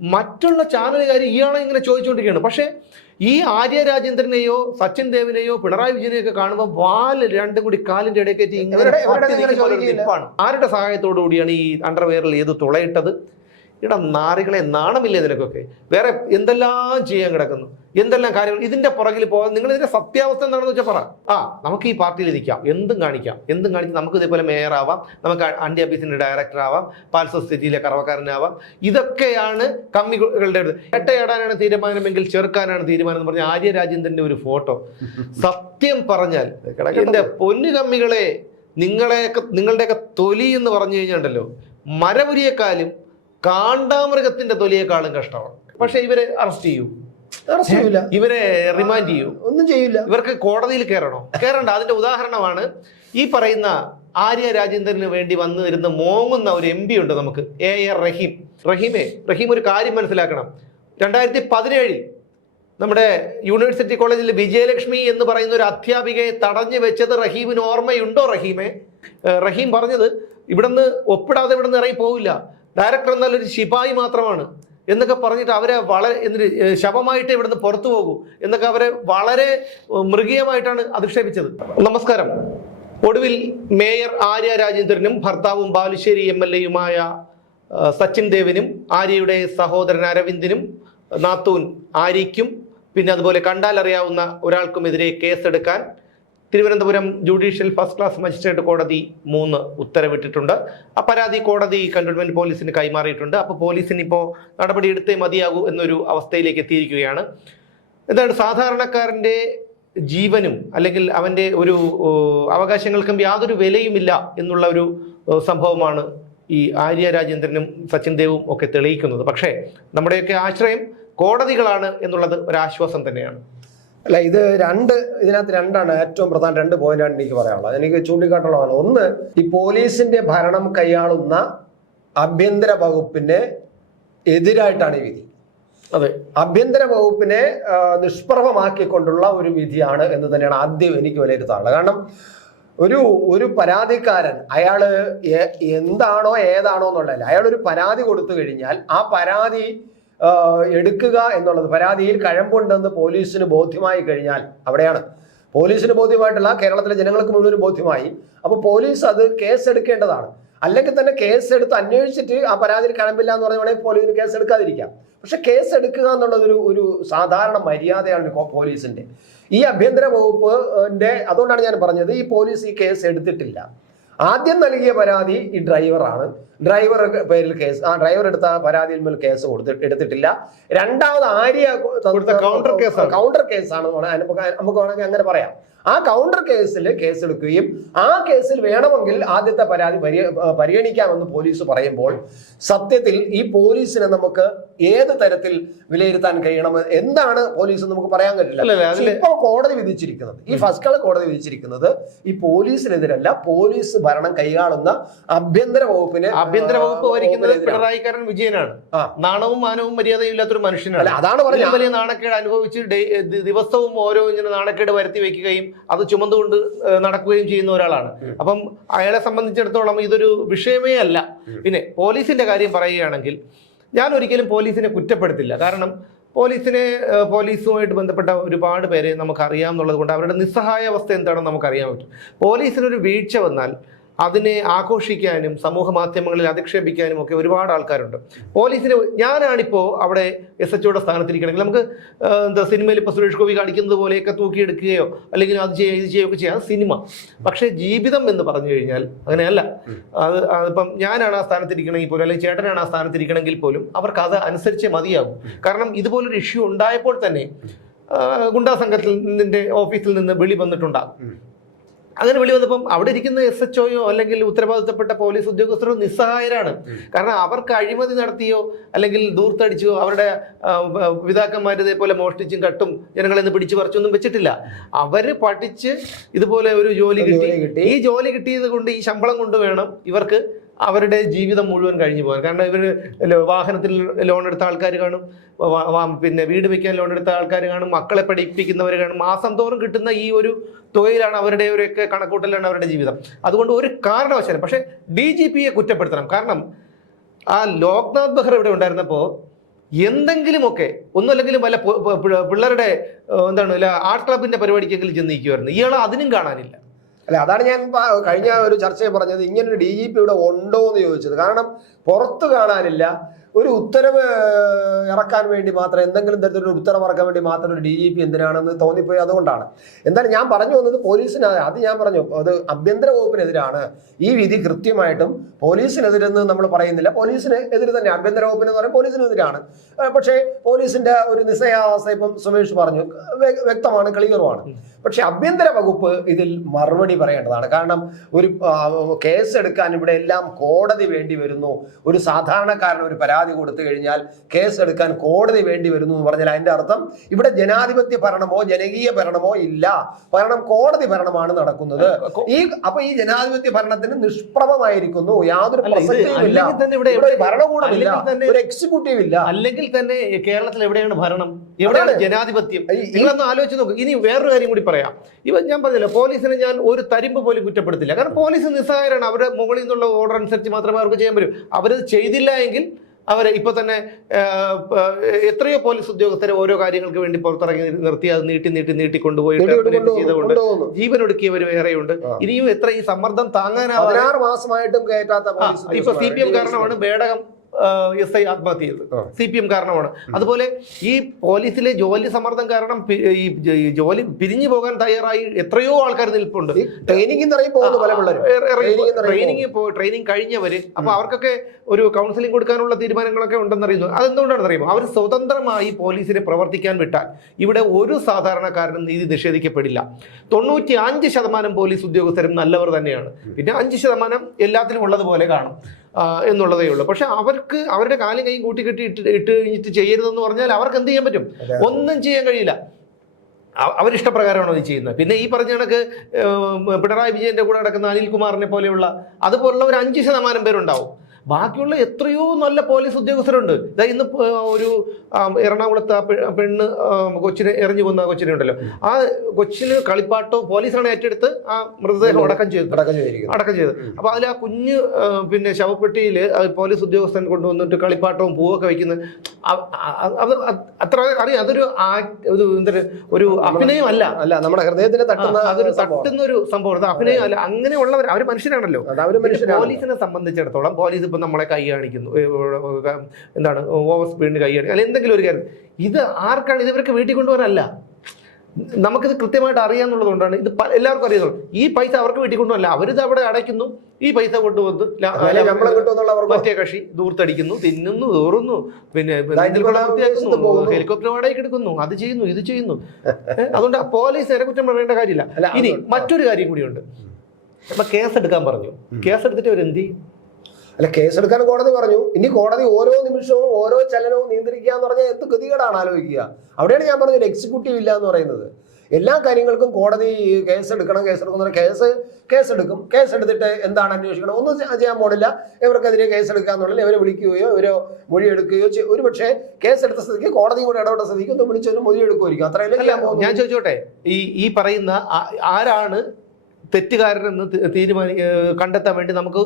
മറ്റുള്ള ചാനലുകാർ ഇയാളെ ഇങ്ങനെ ചോദിച്ചുകൊണ്ടിരിക്കുകയാണ് പക്ഷേ ഈ ആര്യ രാജേന്ദ്രനെയോ സച്ചിൻ ദേവിനെയോ പിണറായി വിജയനെയോ ഒക്കെ കാണുമ്പോൾ വാൽ രണ്ടും കൂടി കാലിന്റെ ഇടയ്ക്കേറ്റ് ഇങ്ങനെ. ആരുടെ സഹായത്തോടു കൂടിയാണ് ഈ അണ്ടർവെയറിൽ ഏത് തുളയിട്ടത്? ഇവിടെ നാറികളെ നാണമില്ലേ നിനക്കൊക്കെ? വേറെ എന്തെല്ലാം ചെയ്യാൻ കിടക്കുന്നു? എന്തെല്ലാം കാര്യങ്ങൾ ഇതിന്റെ പുറകിൽ പോകാൻ നിങ്ങൾ ഇതിന്റെ സത്യാവസ്ഥ എന്താണെന്ന് വെച്ചാൽ പറ. ആ നമുക്ക് ഈ പാർട്ടിയിൽ ഇരിക്കാം. എന്തും കാണിക്കാം. എന്തും കാണിച്ച് നമുക്ക് ഇതേപോലെ മേയർ ആവാം. നമുക്ക് അണ്ടി ഓഫീസിന്റെ ഡയറക്ടർ ആവാം. പാൽസ സിറ്റിയിലെ കറവക്കാരനാവാം. ഇതൊക്കെയാണ് കമ്മികളുടെ വേട്ടയാടാനാണ് തീരുമാനമെങ്കിൽ ചെറുക്കാനാണ് തീരുമാനം എന്ന് പറഞ്ഞ ആര്യ രാജേന്ദ്രന്റെ ഒരു ഫോട്ടോ. സത്യം പറഞ്ഞാൽ എന്റെ പൊന്നു കമ്മികളെ നിങ്ങളെയൊക്കെ നിങ്ങളുടെയൊക്കെ തൊലി എന്ന് പറഞ്ഞു കഴിഞ്ഞാണ്ടല്ലോ മരപുരിയെക്കാളും കാണ്ടാമൃഗത്തിന്റെ തൊലിയേക്കാളും കഷ്ടമാണ്. പക്ഷെ ഇവരെ അറസ്റ്റ് ചെയ്യൂ. അറസ്റ്റ് ചെയ്യൂല ഇവരെ റിമാൻഡ് ചെയ്യൂ. ഒന്നും ചെയ്യൂല. ഇവർക്ക് കോടതിയിൽ കയറണോ കയറണ്ട അതിന്റെ ഉദാഹരണമാണ് ഈ പറയുന്ന ആര്യ രാജേന്ദ്രന് വേണ്ടി വന്നു വരുന്ന മോങ്ങുന്ന ഒരു എം പി ഉണ്ട് നമുക്ക് എ ആർ റഹീം. റഹീമേ റഹീം ഒരു കാര്യം മനസ്സിലാക്കണം. രണ്ടായിരത്തി പതിനേഴിൽ നമ്മുടെ യൂണിവേഴ്സിറ്റി കോളേജിൽ വിജയലക്ഷ്മി എന്ന് പറയുന്ന ഒരു അധ്യാപികയെ തടഞ്ഞു വെച്ചത് റഹീമിന് ഓർമ്മയുണ്ടോ റഹീമെ? റഹീം പറഞ്ഞത് ഇവിടുന്ന് ഒപ്പിടാതെ ഇവിടുന്ന് ഇറങ്ങി പോവില്ല ഡയറക്ടർ എന്നാൽ ഒരു ശിപായി മാത്രമാണ്. എന്നൊക്കെ പറഞ്ഞിട്ട് അവരെ വളരെ എന്നിട്ട് ശവമായിട്ട് ഇവിടുന്ന് പുറത്തു പോകൂ എന്നൊക്കെ അവരെ വളരെ മൃഗീയമായിട്ടാണ് അധിക്ഷേപിച്ചത്. നമസ്കാരം. ഒടുവിൽ മേയർ ആര്യ രാജേന്ദ്രനും ഭർത്താവും ബാലുശ്ശേരി എം എൽ എയുമായ സച്ചിൻ ദേവിനും ആര്യയുടെ സഹോദരൻ അരവിന്ദിനും നാത്തൂൻ ആര്യയ്ക്കും പിന്നെ അതുപോലെ കണ്ടാലറിയാവുന്ന ഒരാൾക്കുമെതിരെ കേസെടുക്കാൻ Thiruvananthapuram judicial first class magistrate കോടതി മൂന്ന് ഉത്തരവിട്ടിട്ടുണ്ട്. ആ പരാതി കോടതി കണ്ടോൺമെന്റ് പോലീസിന് കൈമാറിയിട്ടുണ്ട്. അപ്പോൾ പോലീസിന് ഇപ്പോൾ നടപടിയെടുത്തേ മതിയാകൂ എന്നൊരു അവസ്ഥയിലേക്ക് എത്തിയിരിക്കുകയാണ്. എന്താണ് സാധാരണക്കാരന്റെ ജീവനും അല്ലെങ്കിൽ അവന്റെ ഒരു അവകാശങ്ങൾക്കും യാതൊരു വിലയുമില്ല എന്നുള്ള ഒരു സംഭവമാണ് ഈ ആര്യ രാജേന്ദ്രനും സച്ചിൻ ദേവും ഒക്കെ തെളിയിക്കുന്നത്. പക്ഷേ നമ്മുടെയൊക്കെ ആശ്രയം കോടതികളാണ് എന്നുള്ളത് ഒരാശ്വാസം തന്നെയാണ്. അല്ല ഇത് രണ്ട് ഇതിനകത്ത് രണ്ടാണ് ഏറ്റവും പ്രധാന രണ്ട് പോയിന്റാണ് എനിക്ക് പറയാനുള്ളത്. എനിക്ക് ചൂണ്ടിക്കാട്ടുള്ളതാണ്. ഒന്ന് ഈ പോലീസിന്റെ ഭരണം കൈയാളുന്ന ആഭ്യന്തര വകുപ്പിന് എതിരായിട്ടാണ് ഈ വിധി. അതെ. ആഭ്യന്തര വകുപ്പിനെ നിഷ്പ്രഭമാക്കിക്കൊണ്ടുള്ള ഒരു വിധിയാണ് എന്ന് തന്നെയാണ് ആദ്യം എനിക്ക് വിലയിരുത്താറുള്ളത് കാരണം ഒരു ഒരു പരാതിക്കാരൻ അയാൾ എന്താണോ ഏതാണോ എന്നുള്ളതല്ല അയാൾ ഒരു പരാതി കൊടുത്തു കഴിഞ്ഞാൽ ആ പരാതി എടുക്കുക എന്നുള്ളത്. പരാതിയിൽ കഴമ്പുണ്ടെന്ന് പോലീസിന് ബോധ്യമായി കഴിഞ്ഞാൽ അവിടെയാണ്. പോലീസിന് ബോധ്യമായിട്ടുള്ള കേരളത്തിലെ ജനങ്ങൾക്ക് മുഴുവൻ ബോധ്യമായി. അപ്പോൾ പോലീസ് അത് കേസ് എടുക്കേണ്ടതാണ് അല്ലെങ്കിൽ തന്നെ കേസ് എടുത്ത് അന്വേഷിച്ചിട്ട് ആ പരാതിയിൽ കഴമ്പില്ല എന്ന് പറഞ്ഞാൽ പോലീസിന് കേസ് എടുക്കാതിരിക്കാം പക്ഷെ കേസ് എടുക്കുക എന്നുള്ളത് ഒരു സാധാരണ മര്യാദയാണ് പോലീസിന്റെ ഈ ആഭ്യന്തര വകുപ്പിന്റെ അതുകൊണ്ടാണ് ഞാൻ പറഞ്ഞത് ഈ പോലീസ് ഈ കേസ് എടുത്തിട്ടില്ല. ആദ്യം നൽകിയ പരാതി ഈ ഡ്രൈവറാണ് ഡ്രൈവർ പേരിൽ കേസ് ആ ഡ്രൈവർ എടുത്ത പരാതിയിൽ മേൽ കേസ് കൊടുത്തിട്ട് എടുത്തിട്ടില്ല. രണ്ടാമത് ആര്യ കൗണ്ടർ കേസ് ആണ്. കൗണ്ടർ കേസ് നമുക്ക് നമുക്ക് വേണമെങ്കിൽ അങ്ങനെ പറയാം. ആ കൗണ്ടർ കേസിൽ കേസെടുക്കുകയും ആ കേസിൽ വേണമെങ്കിൽ ആദ്യത്തെ പരാതി പരി പരിഗണിക്കാമെന്ന് പോലീസ് പറയുമ്പോൾ സത്യത്തിൽ ഈ പോലീസിനെ നമുക്ക് ഏത് തരത്തിൽ വിലയിരുത്താൻ കഴിയണം? എന്താണ് പോലീസ് നമുക്ക് പറയാൻ പറ്റില്ല അല്ലല്ല, ഇപ്പോൾ കോടതി വിധിച്ചിരിക്കുന്നത് ഈ ഫസ്റ്റ് കളർ കോടതി വിധിച്ചിരിക്കുന്നത് ഈ പോലീസിനെതിരല്ല പോലീസ് ഭരണം കൈകാളുന്ന ആഭ്യന്തര വകുപ്പിന് ആഭ്യന്തര വകുപ്പ് ഭരിക്കുന്നത്. പിണറായിക്കാരൻ വിജയനാണ്. നാണവും മാനവും മര്യാദയും ഇല്ലാത്തൊരു മനുഷ്യനാണ്. അതാണ് പറഞ്ഞത്. വലിയ നാണക്കേട് അനുഭവിച്ച് ദിവസവും ഓരോ ഇങ്ങനെ നാണക്കേട് വരുത്തി വെക്കുകയും അത് ചുമന്നുകൊണ്ട് നടക്കുകയും ചെയ്യുന്ന ഒരാളാണ്. അപ്പം അയാളെ സംബന്ധിച്ചിടത്തോളം ഇതൊരു വിഷയമേ അല്ല. പിന്നെ പോലീസിന്റെ കാര്യം പറയുകയാണെങ്കിൽ ഞാൻ ഒരിക്കലും പോലീസിനെ കുറ്റപ്പെടുത്തില്ല. കാരണം പോലീസിനെ പോലീസുമായിട്ട് ബന്ധപ്പെട്ട ഒരുപാട് പേരെ നമുക്കറിയാം എന്നുള്ളത് കൊണ്ട് അവരുടെ നിസ്സഹായ അവസ്ഥ എന്താണെന്ന് നമുക്കറിയാൻ പറ്റും. പോലീസിനൊരു വീഴ്ച വന്നാൽ അതിനെ ആഘോഷിക്കാനും സമൂഹ മാധ്യമങ്ങളിൽ അധിക്ഷേപിക്കാനും ഒക്കെ ഒരുപാട് ആൾക്കാരുണ്ട്. പോലീസിന് ഞാനാണിപ്പോൾ അവിടെ എസ് എച്ച് ഒയുടെ സ്ഥാനത്തിരിക്കണമെങ്കിൽ നമുക്ക് എന്താ സിനിമയിൽ ഇപ്പോൾ സുരേഷ് ഗോപി കാണിക്കുന്നത് പോലെയൊക്കെ തൂക്കിയെടുക്കുകയോ അല്ലെങ്കിൽ അത് ചെയ്യുക ഇത് ചെയ്യുകയൊക്കെ ചെയ്യാം. സിനിമ. പക്ഷേ ജീവിതം എന്ന് പറഞ്ഞു കഴിഞ്ഞാൽ അങ്ങനെയല്ല. അത് അതിപ്പം ഞാനാണ് ആ സ്ഥാനത്തിരിക്കണമെങ്കിൽ പോലും അല്ലെങ്കിൽ ചേട്ടനാണ് ആ സ്ഥാനത്തിരിക്കണമെങ്കിൽ പോലും അവർക്ക് അത് അനുസരിച്ചേ മതിയാകും കാരണം ഇതുപോലൊരു ഇഷ്യൂ ഉണ്ടായപ്പോൾ തന്നെ ഗുണ്ടാ സംഘത്തിൽ നിന്റെ ഓഫീസിൽ നിന്ന് വിളി വന്നിട്ടുണ്ടാകും. അങ്ങനെ വിളി വന്നപ്പം അവിടെ ഇരിക്കുന്ന എസ് എച്ച് ഒയോ അല്ലെങ്കിൽ ഉത്തരവാദിത്തപ്പെട്ട പോലീസ് ഉദ്യോഗസ്ഥരോ നിസ്സഹായരാണ്. കാരണം അവർക്ക് അഴിമതി നടത്തിയോ അല്ലെങ്കിൽ ദൂർത്തടിച്ചോ അവരുടെ പിതാക്കന്മാർ ഇതേപോലെ മോഷ്ടിച്ചും കട്ടും ജനങ്ങളെ നിന്ന് പിടിച്ചു പറിച്ചൊന്നും വെച്ചിട്ടില്ല. അവർ പഠിച്ച് ഇതുപോലെ ഒരു ജോലി കിട്ടി. ഈ ജോലി കിട്ടിയത് കൊണ്ട് ഈ ശമ്പളം കൊണ്ട് വേണം ഇവർക്ക് അവരുടെ ജീവിതം മുഴുവൻ കഴിഞ്ഞു പോകാൻ. കാരണം ഇവർ വാഹനത്തിൽ ലോൺ എടുത്ത ആൾക്കാർ കാണും. പിന്നെ വീട് വയ്ക്കാൻ ലോൺ എടുത്ത ആൾക്കാർ കാണും. മക്കളെ പഠിപ്പിക്കുന്നവർ കാണും. മാസം തോറും കിട്ടുന്ന ഈ ഒരു തുകയിലാണ് അവരുടെ ഒരു കണക്കൂട്ടലാണ് അവരുടെ ജീവിതം. അതുകൊണ്ട് ഒരു കാരണവശാലും പക്ഷേ ഡി ജി പിയെ കുറ്റപ്പെടുത്തണം. കാരണം ആ ലോക്നാഥ് ബെഹ്റ ഇവിടെ ഉണ്ടായിരുന്നപ്പോൾ എന്തെങ്കിലുമൊക്കെ ഒന്നുമല്ലെങ്കിലും വല്ല പിള്ളേരുടെ എന്താണ് ആർട്ട് ക്ലബിന്റെ പരിപാടിക്കെങ്കിലും ചെന്ന് നിൽക്കുമായിരുന്നു ഇയാളെ അതിനും കാണാനില്ല. അല്ല അതാണ് ഞാൻ കഴിഞ്ഞ ഒരു ചർച്ചയിൽ പറഞ്ഞത് ഇങ്ങനൊരു ഡി ജി പി ഇവിടെ ഉണ്ടോ എന്ന് ചോദിച്ചത്. കാരണം പുറത്ത് കാണാനില്ല. ഒരു ഉത്തരവ് ഇറക്കാൻ വേണ്ടി മാത്രം എന്തെങ്കിലും തരത്തിലൊരു ഉത്തരവ് ഇറക്കാൻ വേണ്ടി മാത്രം ഒരു ഡി ജി പി എന്തിനാണെന്ന് തോന്നിപ്പോയി അതുകൊണ്ടാണ്. എന്തായാലും ഞാൻ പറഞ്ഞു വന്നത് പോലീസിന് അത് ഞാൻ പറഞ്ഞു അത് ആഭ്യന്തര വകുപ്പിനെതിരാണ്. ഈ വിധി കൃത്യമായിട്ടും പോലീസിനെതിരെന്ന് നമ്മൾ പറയുന്നില്ല. പോലീസിന് എതിരെ തന്നെ ആഭ്യന്തര വകുപ്പിന് എന്ന് പറയും പോലീസിനെതിരാണ്. പക്ഷേ പോലീസിന്റെ ഒരു നിസ്സയാവസ്ഥ ഇപ്പം സുമേഷ് പറഞ്ഞു വ്യക്തമാണ് ക്ലിയറുമാണ്. പക്ഷെ ആഭ്യന്തര വകുപ്പ് ഇതിൽ മറുപടി പറയേണ്ടതാണ്. കാരണം ഒരു കേസ് എടുക്കാൻ ഇവിടെ എല്ലാം കോടതി വേണ്ടി വരുന്നു. ഒരു സാധാരണക്കാരൻ ഒരു പരാതി കൊടുത്തു കഴിഞ്ഞാൽ കേസ് എടുക്കാൻ കോടതി വേണ്ടി വരുന്നു എന്ന് പറഞ്ഞാൽ അതിന്റെ അർത്ഥം ഇവിടെ ജനാധിപത്യ ഭരണമോ ജനകീയ ഭരണമോ ഇല്ല. ഭരണം കോടതി ഭരണമാണ് നടക്കുന്നത്. ഈ അപ്പൊ ഈ ജനാധിപത്യ ഭരണത്തിന് നിഷ്പ്രഭമായിരിക്കുന്നു. യാതൊരു ഭരണകൂടമില്ല ഒരു എക്സിക്യൂട്ടീവ് ഇല്ല. അല്ലെങ്കിൽ തന്നെ കേരളത്തിൽ എവിടെയാണ് ഭരണം? എവിടെയാണ് ജനാധിപത്യം? നിങ്ങളൊന്ന് ആലോചിച്ച് നോക്ക്. ഇനി വേറൊരു കാര്യം കൂടി പറയാം. ഇവ ഞാൻ പറഞ്ഞില്ല പോലീസിനെ ഞാൻ ഒരു തരിമ്പ് പോലും കുറ്റപ്പെടുത്തില്ല. കാരണം പോലീസ് നിസ്സഹായരാണ് അവരുടെ മുകളിൽ നിന്നുള്ള ഓർഡർ അനുസരിച്ച് മാത്രമേ അവർക്ക് ചെയ്യാൻ പറ്റൂ. അവരത് ചെയ്തില്ല എങ്കിൽ അവരെ ഇപ്പൊ തന്നെ എത്രയോ പോലീസ് ഉദ്യോഗസ്ഥരെ ഓരോ കാര്യങ്ങൾക്ക് വേണ്ടി പുറത്തിറങ്ങി നിർത്തി അത് നീട്ടി നീട്ടി നീട്ടി കൊണ്ടുപോയി ചെയ്തുകൊണ്ട് ജീവൻ ഒടുക്കിയവർ വേറെയുണ്ട്. ഇനിയും എത്ര ഈ സമ്മർദ്ദം താങ്ങാനാവാതെ പതിനാറ് മാസമായിട്ടും ഇപ്പൊ സി പി എം കാരണമാണ് ബേടകം എസ് ഐ ആത്മഹത്യ ചെയ്തത് സി പി എം കാരണമാണ്. അതുപോലെ ഈ പോലീസിലെ ജോലി സമ്മർദ്ദം കാരണം ഈ ജോലി പിരിഞ്ഞു പോകാൻ തയ്യാറായി എത്രയോ ആൾക്കാർ നിൽപ്പുണ്ട്. ട്രെയിനിങ് ട്രെയിനിങ് ട്രെയിനിങ് കഴിഞ്ഞവര്. അപ്പൊ അവർക്കൊക്കെ ഒരു കൗൺസിലിംഗ് കൊടുക്കാനുള്ള തീരുമാനങ്ങളൊക്കെ ഉണ്ടെന്ന് അറിയുന്നു അതെന്തുകൊണ്ടാണെന്ന് അറിയുമോ അവർ സ്വതന്ത്രമായി പോലീസിനെ പ്രവർത്തിക്കാൻ വിട്ടാൽ ഇവിടെ ഒരു സാധാരണക്കാരനും നീതി നിഷേധിക്കപ്പെടില്ല. തൊണ്ണൂറ്റി അഞ്ച് ശതമാനം പോലീസ് ഉദ്യോഗസ്ഥരും നല്ലവർ തന്നെയാണ്. പിന്നെ അഞ്ച് ശതമാനം എല്ലാത്തിനും ഉള്ളതുപോലെ കാണും. എന്നുള്ളതേ ഉള്ളൂ. പക്ഷെ അവർക്ക് അവരുടെ കാലും കൈയും കൂട്ടിക്കെട്ടി ഇട്ട് ഇട്ട് കഴിഞ്ഞിട്ട് ചെയ്യരുതെന്ന് പറഞ്ഞാൽ അവർക്ക് എന്ത് ചെയ്യാൻ പറ്റും? ഒന്നും ചെയ്യാൻ കഴിയില്ല. അവരിഷ്ടപ്രകാരമാണ് ഇത് ചെയ്യുന്നത്? പിന്നെ ഈ പറഞ്ഞ കണക്ക് പിണറായി വിജയന്റെ കൂടെ നടക്കുന്ന അനിൽകുമാറിനെ പോലെയുള്ള അതുപോലുള്ള ഒരു അഞ്ച് ശതമാനം പേരുണ്ടാവും. ബാക്കിയുള്ള എത്രയോ നല്ല പോലീസ് ഉദ്യോഗസ്ഥരുണ്ട്. ഇതാ ഇന്ന് ഒരു എറണാകുളത്ത് ആ പെണ്ണ് കൊച്ചിനെ എറിഞ്ഞു കൊന്ന കൊച്ചിനെ ഉണ്ടല്ലോ ആ കൊച്ചിന് കളിപ്പാട്ടോ പോലീസാണ് ഏറ്റെടുത്ത് ആ മൃതദേഹം അടക്കം ചെയ്ത് അടക്കം ചെയ്തിരിക്കും അടക്കം ചെയ്തത്. അപ്പൊ അതിൽ ആ കുഞ്ഞ് പിന്നെ ശവപ്പെട്ടിയിൽ പോലീസ് ഉദ്യോഗസ്ഥൻ കൊണ്ടുവന്നിട്ട് കളിപ്പാട്ടവും പൂവൊക്കെ അത് അത്ര അറിയാം. അതൊരു എന്തൊരു ഒരു അഭിനയം അല്ല അല്ല നമ്മുടെ ഹൃദയത്തിന് തട്ടുന്ന അതൊരു തട്ടുന്ന ഒരു സംഭവം അഭിനയം അല്ല അങ്ങനെയുള്ളവർ അവർ മനുഷ്യരാണല്ലോ. പോലീസിനെ സംബന്ധിച്ചിടത്തോളം പോലീസ് ഇപ്പൊ നമ്മളെ കൈ കാണിക്കുന്നു. എന്താണ് ഓവർ സ്പീഡിന് കൈ കാണിക്കുന്നു. അല്ലെങ്കിൽ എന്തെങ്കിലും ഒരു കാര്യം. ഇത് ആർക്കാണ് ഇത് ഇവർക്ക് വീട്ടിൽ കൊണ്ടുപോകാനല്ല. നമുക്കിത് കൃത്യമായിട്ട് അറിയാന്നുള്ളതുകൊണ്ടാണ് ഇത് എല്ലാവർക്കും അറിയുന്നുള്ളൂ ഈ പൈസ അവർക്ക് വീട്ടിൽ കൊണ്ടുപോകല്ല അവരിത് അവിടെ അടയ്ക്കുന്നു. ഈ പൈസ കൊണ്ടുവന്ന് മറ്റേ കക്ഷി ദൂർത്തടിക്കുന്നു തിന്നുന്നു തോറുന്നു. പിന്നെ ഹെലികോപ്റ്റർ വാടകയ്ക്ക് എടുക്കുന്നു. അത് ചെയ്യുന്നു ഇത് ചെയ്യുന്നു. അതുകൊണ്ട് പോലീസ് നേരെ കുറ്റം പറയേണ്ട കാര്യമില്ല. ഇനി മറ്റൊരു കാര്യം കൂടിയുണ്ട്. അപ്പൊ കേസ് എടുക്കാൻ പറഞ്ഞു. കേസ് എടുത്തിട്ട് അവർ എന്ത് ചെയ്യും? അല്ല കേസെടുക്കാൻ കോടതി പറഞ്ഞു. ഇനി കോടതി ഓരോ നിമിഷവും ഓരോ ചലനവും നിയന്ത്രിക്കുക എന്ന് പറഞ്ഞാൽ എന്ത് ഗതികേടാണ് ആലോചിക്കുക. അവിടെയാണ് ഞാൻ പറഞ്ഞത് എക്സിക്യൂട്ടീവ് ഇല്ല എന്ന് പറയുന്നത്. എല്ലാ കാര്യങ്ങൾക്കും കോടതി കേസ് എടുക്കണം കേസ് എടുക്കുന്ന കേസ് കേസ് എടുക്കും കേസ് എടുത്തിട്ട് എന്താണ് അന്വേഷിക്കണം? ഒന്നും ചെയ്യാൻ പോണില്ല. ഇവർക്കെതിരെ കേസ് എടുക്കാന്നുള്ളത് ഇവരെ വിളിക്കുകയോ ഇവരോ മൊഴി എടുക്കുകയോ ഒരു പക്ഷേ കേസ് എടുത്ത സ്ഥിതിക്ക് കോടതി കൂടെ ഇടപെട്ട സ്ഥിതിക്ക് ഒന്ന് വിളിച്ചൊരു മൊഴി എടുക്കുമായിരിക്കും അത്രയല്ലേ. ഞാൻ ചോദിച്ചോട്ടെ. ഈ ഈ പറയുന്ന ആരാണ് തെറ്റുകാരനെന്ന് തീരുമാനി കണ്ടെത്താൻ വേണ്ടി നമുക്ക്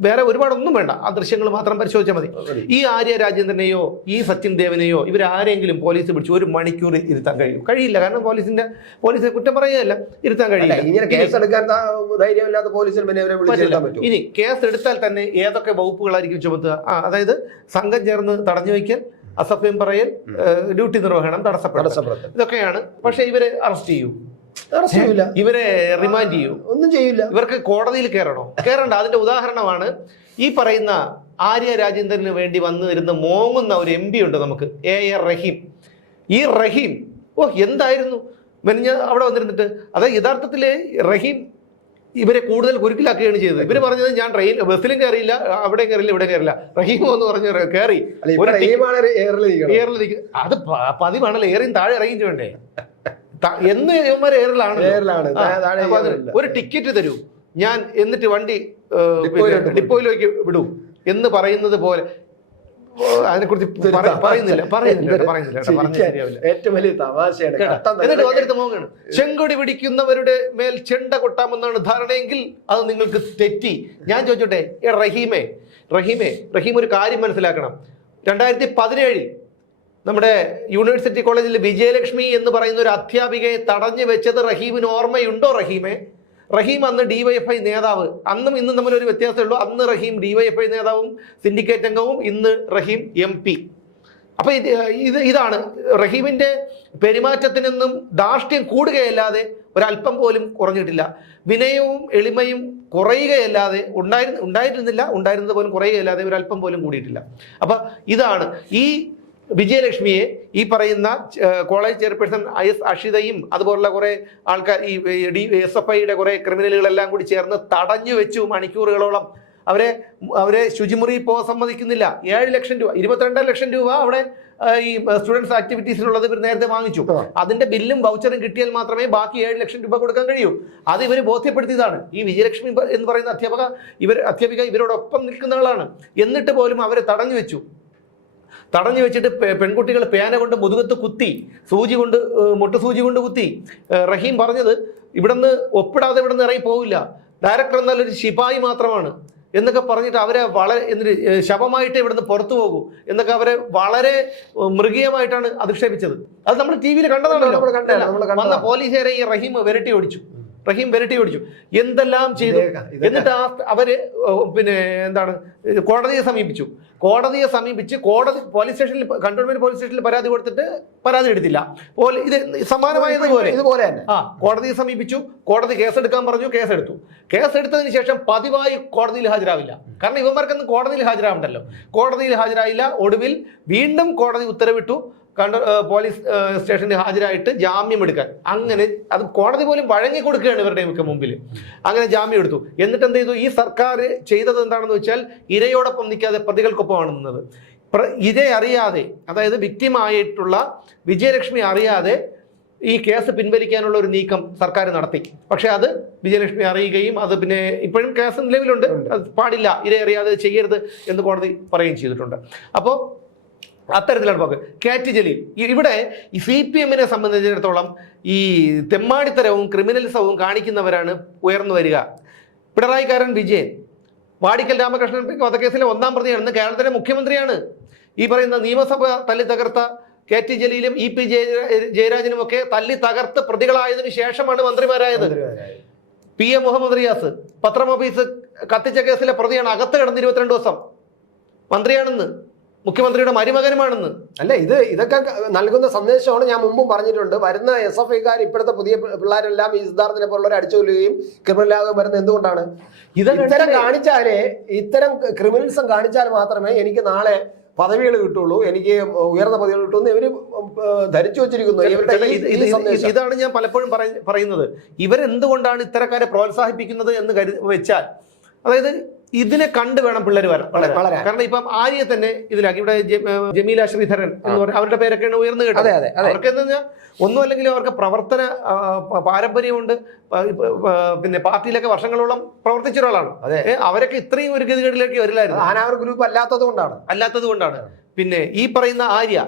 വേറെ ഒരുപാടൊന്നും വേണ്ട. ആ ദൃശ്യങ്ങൾ മാത്രം പരിശോധിച്ചാൽ മതി. ഈ ആര്യ രാജേന്ദ്രനെയോ ഈ സച്ചിൻ ദേവനെയോ ഇവരാരെങ്കിലും പോലീസ് പിടിച്ച് ഒരു മണിക്കൂർ ഇരുത്താൻ കഴിയും. കഴിയില്ല. കാരണം പോലീസിന്റെ പോലീസിനെ കുറ്റം പറയുകയല്ല. ഇരുത്താൻ കഴിയില്ല. ഇനി- കേസ് എടുത്താൽ തന്നെ ഏതൊക്കെ വകുപ്പുകളായിരിക്കും ചുമത്തുക? അതായത് സംഘം ചേർന്ന് തടഞ്ഞു വയ്ക്കൽ അസഭ്യം പറയൽ ഡ്യൂട്ടി നിർവഹണം തടസ്സപ്പെടുത്തൽ. ഇതൊക്കെയാണ്. പക്ഷെ ഇവരെ അറസ്റ്റ് ചെയ്യൂ. അറസ്റ്റ് ഇവരെ റിമാൻഡ് ചെയ്യൂ. ഒന്നും ചെയ്യില്ല ഇവർക്ക് കോടതിയിൽ കയറണോ. കയറണ്ട അതിന്റെ ഉദാഹരണമാണ് ഈ പറയുന്ന ആര്യ രാജേന്ദ്രന് വേണ്ടി വന്നു മോങ്ങുന്ന ഒരു എം പി ഉണ്ട് നമുക്ക് എ ആർ റഹീം. ഈ റഹീം ഓ എന്തായിരുന്നു? മെനിഞ്ഞ അവിടെ വന്നിരുന്നിട്ട് അതായത് യഥാർത്ഥത്തിൽ റഹീം ഇവരെ കൂടുതൽ കുരുക്കിലാക്കുകയാണ് ചെയ്തത്. ഇവർ പറഞ്ഞത് ഞാൻ ട്രെയിൻ ബസ്സിലും കയറിയില്ല അവിടെ കയറിയില്ല ഇവിടെ കയറില്ല റഹീം എന്ന് പറഞ്ഞ കയറി അത് പതിവാണല്ലോ എയറിയും താഴെ ഇറങ്ങി വേണ്ടേ എന്ന് ഇവന്മാർ എയറിലാണ്. ഒരു ടിക്കറ്റ് തരൂ. ഞാൻ എന്നിട്ട് വണ്ടി ഡിപ്പോയിലേക്ക് വിടൂ. എന്ന് പറയുന്നത് പോലെ അതിനെ കുറിച്ച് പറയുന്നില്ല പറയുന്നില്ല പറയുന്നില്ല ഏറ്റവും വലിയ തമാശയാണ്. എന്നിട്ട്. വന്നിട്ട് മോങ്ങാണ്. ചെങ്കൊടി പിടിക്കുന്നവരുടെ മേൽ ചെണ്ട കൊട്ടാമെന്നാണ് ധാരണയെങ്കിൽ അത് നിങ്ങൾക്ക് തെറ്റി. ഞാൻ ചോദിച്ചോട്ടെ റഹീമേ റഹീമേ റഹീം ഒരു കാര്യം മനസ്സിലാക്കണം. രണ്ടായിരത്തി പതിനേഴിൽ നമ്മുടെ യൂണിവേഴ്സിറ്റി കോളേജിൽ വിജയലക്ഷ്മി എന്ന് പറയുന്ന ഒരു അധ്യാപികയെ തടഞ്ഞു വെച്ചത് റഹീമിന് ഓർമ്മയുണ്ടോ റഹീമെ? റഹീം അന്ന് ഡിവൈഎഫ്ഐ നേതാവ്. അന്നും ഇന്നും തമ്മിൽ ഒരു വ്യത്യാസമേ ഉള്ളൂ അന്ന് റഹീം ഡിവൈഎഫ്ഐ നേതാവും സിൻഡിക്കേറ്റ് അംഗവും ഇന്ന് റഹീം എം പി അപ്പൊ ഇത് ഇത് ഇതാണ്. റഹീമിന്റെ പെരുമാറ്റത്തിനൊന്നും ധാർഷ്ട്യം കൂടുകയല്ലാതെ ഒരല്പം പോലും കുറഞ്ഞിട്ടില്ല. വിനയവും എളിമയും കുറയുകയല്ലാതെ ഉണ്ടായിരുന്ന ഉണ്ടായിരുന്നില്ല ഉണ്ടായിരുന്നത് പോലും കുറയുകയല്ലാതെ ഒരല്പം പോലും കൂടിയിട്ടില്ല. അപ്പൊ ഇതാണ്. ഈ വിജയലക്ഷ്മിയെ ഈ പറയുന്ന കോളേജ് ചെയർപേഴ്സൺ ഐ എസ് അഷിതയും അതുപോലുള്ള കുറെ ആൾക്കാർ ഈ ഡി എസ് എഫ് ഐയുടെ കുറെ ക്രിമിനലുകളെല്ലാം കൂടി ചേർന്ന് തടഞ്ഞു വെച്ചു മണിക്കൂറുകളോളം. അവരെ അവരെ ശുചിമുറി പോകാൻ സമ്മതിക്കുന്നില്ല. ഏഴ് ലക്ഷം രൂപ ഇരുപത്തിരണ്ടര ലക്ഷം രൂപ അവിടെ ഈ സ്റ്റുഡൻസ് ആക്ടിവിറ്റീസിനുള്ളത് ഇവർ നേരത്തെ വാങ്ങിച്ചു. അതിന്റെ ബില്ലും വൗച്ചറും കിട്ടിയാൽ മാത്രമേ ബാക്കി ഏഴ് ലക്ഷം രൂപ കൊടുക്കാൻ കഴിയൂ. അത് ഇവർ ബോധ്യപ്പെടുത്തിയതാണ്. ഈ വിജയലക്ഷ്മി എന്ന് പറയുന്ന അധ്യാപക ഇവർ അധ്യാപിക ഇവരോടൊപ്പം നിൽക്കുന്ന ആളാണ്. എന്നിട്ട് പോലും അവരെ തടഞ്ഞു വെച്ചു. തടഞ്ഞു വെച്ചിട്ട് പെൺകുട്ടികൾ പേന കൊണ്ട് മുതുകത്ത് കുത്തി സൂചി കൊണ്ട് മുട്ട സൂചി കൊണ്ട് കുത്തി. റഹീം പറഞ്ഞത് ഇവിടുന്ന് ഒപ്പിടാതെ ഇവിടുന്ന് ഇറങ്ങി പോവില്ല. ഡയറക്ടർ എന്നാൽ ഒരു ശിപായി മാത്രമാണ്. എന്നൊക്കെ പറഞ്ഞിട്ട് അവരെ വളരെ എന്നിട്ട് ശവമായിട്ട് ഇവിടുന്ന് പുറത്തു പോകൂ. എന്നൊക്കെ അവരെ വളരെ മൃഗീയമായിട്ടാണ് അധിക്ഷേപിച്ചത്. അത് നമ്മൾ ടി വിയിൽ കണ്ടതാണല്ലോ. വന്ന പോലീസുകാരെ ഈ റഹീം വിരട്ടി ഓടിച്ചു. റഹീം വിരട്ടി ഓടിച്ചു എന്തെല്ലാം ചെയ്തു? എന്നിട്ട് ആ അവർ പിന്നെ എന്താണ് കോടതിയെ സമീപിച്ചു. കോടതിയെ സമീപിച്ച് കോടതി പോലീസ് സ്റ്റേഷനിൽ കണ്ടോൺമെന്റ് പോലീസ് സ്റ്റേഷനിൽ പരാതി കൊടുത്തിട്ട് പരാതി എടുത്തില്ല. ഇത് സമാനമായതുപോലെ ഇതുപോലെ. ആ കോടതിയെ സമീപിച്ചു. കോടതി കേസെടുക്കാൻ പറഞ്ഞു കേസെടുത്തു. കേസെടുത്തതിന് ശേഷം പതിവായി കോടതിയിൽ ഹാജരാവില്ല. കാരണം ഇവന്മാർക്കൊന്നും കോടതിയിൽ ഹാജരാവണ്ടല്ലോ. കോടതിയിൽ ഹാജരായില്ല. ഒടുവിൽ വീണ്ടും കോടതി ഉത്തരവിട്ടു. കണ്ട പോലീസ് സ്റ്റേഷനിൽ ഹാജരായിട്ട് ജാമ്യം എടുക്കാൻ. അങ്ങനെ അത് കോടതി പോലും വഴങ്ങി കൊടുക്കുകയാണ് ഇവരുടെ ഒക്കെ മുമ്പിൽ. അങ്ങനെ ജാമ്യം എടുത്തു. എന്നിട്ട് എന്ത് ചെയ്തു? ഈ സർക്കാർ ചെയ്തത് എന്താണെന്ന് വെച്ചാൽ ഇരയോടൊപ്പം നിൽക്കാതെ പ്രതികൾക്കൊപ്പമാണ് നിന്നത്. ഇരയെ ഇര അറിയാതെ അതായത് വിക്റ്റിമായിട്ടുള്ള വിജയലക്ഷ്മി അറിയാതെ ഈ കേസ് പിൻവലിക്കാനുള്ള ഒരു നീക്കം സർക്കാർ നടത്തി. പക്ഷെ അത് വിജയലക്ഷ്മി അറിയുകയും അത് പിന്നെ ഇപ്പോഴും കേസ് നിലവിലുണ്ട്. അത് പാടില്ല. ഇര അറിയാതെ ചെയ്യരുത് എന്ന് കോടതി പറയുകയും ചെയ്തിട്ടുണ്ട്. അപ്പോൾ അത്തരത്തിലാണ് പോക്ക്. കാറ്റ് ടി ജലീൽ ഇവിടെ ഈ സി പി എമ്മിനെ സംബന്ധിച്ചിടത്തോളം ഈ തെമ്മാടിത്തരവും ക്രിമിനലിസവും കാണിക്കുന്നവരാണ് ഉയർന്നു വരിക. പിണറായിക്കാരൻ വിജയൻ. വാടിക്കൽ രാമകൃഷ്ണൻ വധക്കേസിലെ ഒന്നാം പ്രതിയാണ് ഇന്ന് കേരളത്തിലെ മുഖ്യമന്ത്രിയാണ് ഈ പറയുന്ന നിയമസഭ തല്ലി തകർത്ത കെ ടി ജലീലും ഇ പി ജയ ജയരാജനും ഒക്കെ തല്ലി തകർത്ത് പ്രതികളായതിനു ശേഷമാണ് മന്ത്രിമാരായത്. പി. എ. മുഹമ്മദ് റിയാസ്. പത്രം ഓഫീസ് കത്തിച്ച കേസിലെ പ്രതിയാണ്. അകത്ത് കിടന്ന് ഇരുപത്തിരണ്ട് ദിവസം മന്ത്രിയാണെന്ന്. മുഖ്യമന്ത്രിയുടെ മരുമകനുമാണെന്ന്. അല്ല ഇത് ഇതൊക്കെ നൽകുന്ന സന്ദേശമാണ് ഞാൻ മുമ്പും പറഞ്ഞിട്ടുണ്ട്. വരുന്ന എസ് എഫ് ഐക്കാർ ഇപ്പോഴത്തെ പുതിയ പിള്ളേരെല്ലാം ഈ സിദ്ധാർത്ഥിനെ പോലുള്ളവരെ അടിച്ചുകൊല്ലുകയും ക്രിമിനലാകുകയും വരുന്നത് എന്തുകൊണ്ടാണ്? ഇത്തരം കാണിച്ചാലേ ഇത്തരം ക്രിമിനൽസം കാണിച്ചാൽ മാത്രമേ എനിക്ക് നാളെ പദവികൾ കിട്ടുള്ളൂ എനിക്ക് ഉയർന്ന പദവികൾ കിട്ടുമെന്ന് ഇവർ ധരിച്ചു വെച്ചിരിക്കുന്നു ഇവരുടെ. ഇതാണ് ഞാൻ പലപ്പോഴും പറയ- പറയുന്നത്. ഇവരെന്തുകൊണ്ടാണ് ഇത്തരക്കാരെ പ്രോത്സാഹിപ്പിക്കുന്നത് എന്ന് കരു വെച്ചാൽ അതായത് ഇതിനെ കണ്ട് വേണം പിള്ളേർ വരാൻ. കാരണം ഇപ്പം ആര്യെ തന്നെ ഇതിലാക്കി. ഇവിടെ ജമീല ശ്രീധരൻ എന്ന് പറഞ്ഞ അവരുടെ പേരൊക്കെയാണ് ഉയർന്നു കേട്ടത്. അവർക്ക് എന്താ വെച്ചാൽ ഒന്നും അല്ലെങ്കിൽ അവർക്ക് പ്രവർത്തന പാരമ്പര്യമുണ്ട്. പിന്നെ പാർട്ടിയിലൊക്കെ വർഷങ്ങളോളം പ്രവർത്തിച്ച ഒരാളാണ്. അവരൊക്കെ ഇത്രയും ഒരു ഗതികേടിലേക്ക് വരില്ലായിരുന്നു. ആനാവർ ഗ്രൂപ്പ് അല്ലാത്തത് കൊണ്ടാണ് അല്ലാത്തത് കൊണ്ടാണ് പിന്നെ ഈ പറയുന്ന ആര്യ